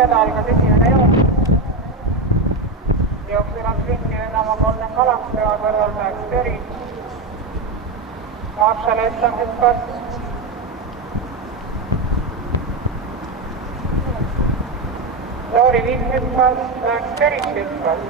medaliga esimene joon. Jooksevad ringi Venemaa Golden Galaxia kõrval Max Terry. Marshall Estam hüppas. Lauri Viin hüppas, Max Terry hüppas.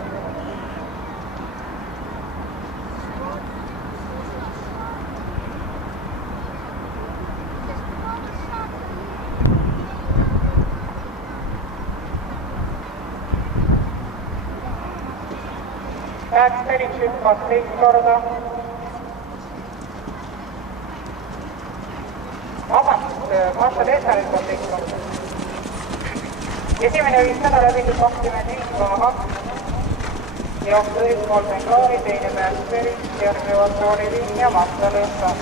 Max Terry hüppas teist korda. Vabandust, Marshall Estam hüppas teist korda. Esimene viis seda läbitud 25,2. Jooksu üks Golden Glory, teine Max Terry, järgnevad Lauri Viin ja Marshall Estam.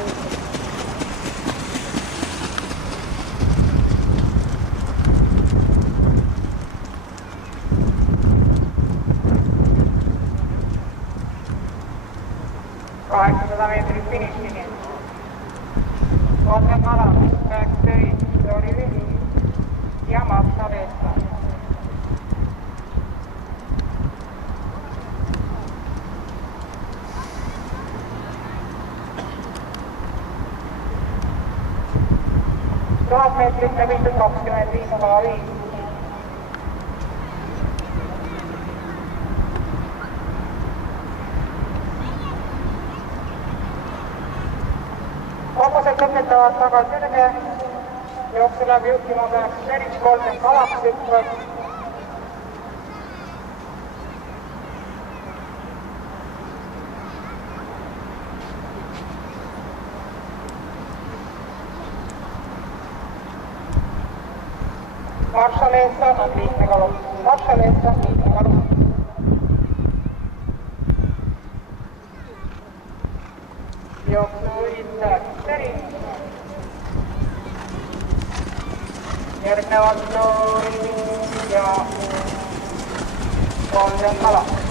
meetrit finišini. Golden Galaxia, Max Terry, Lauri Viin ja Marshall Estam. Tuhat meetrit läbitud 25,5. Kombused lõpetavad tagasirge, jooksu läbi juhtima peaks Terry, Golden Galaxia hüppab. Marshall Estam on lihtne kalu. Marshall Estam lihtne kalu. Jooksu üritab Terry. Järgnevad Lauri Viin ja Golden Galaxia.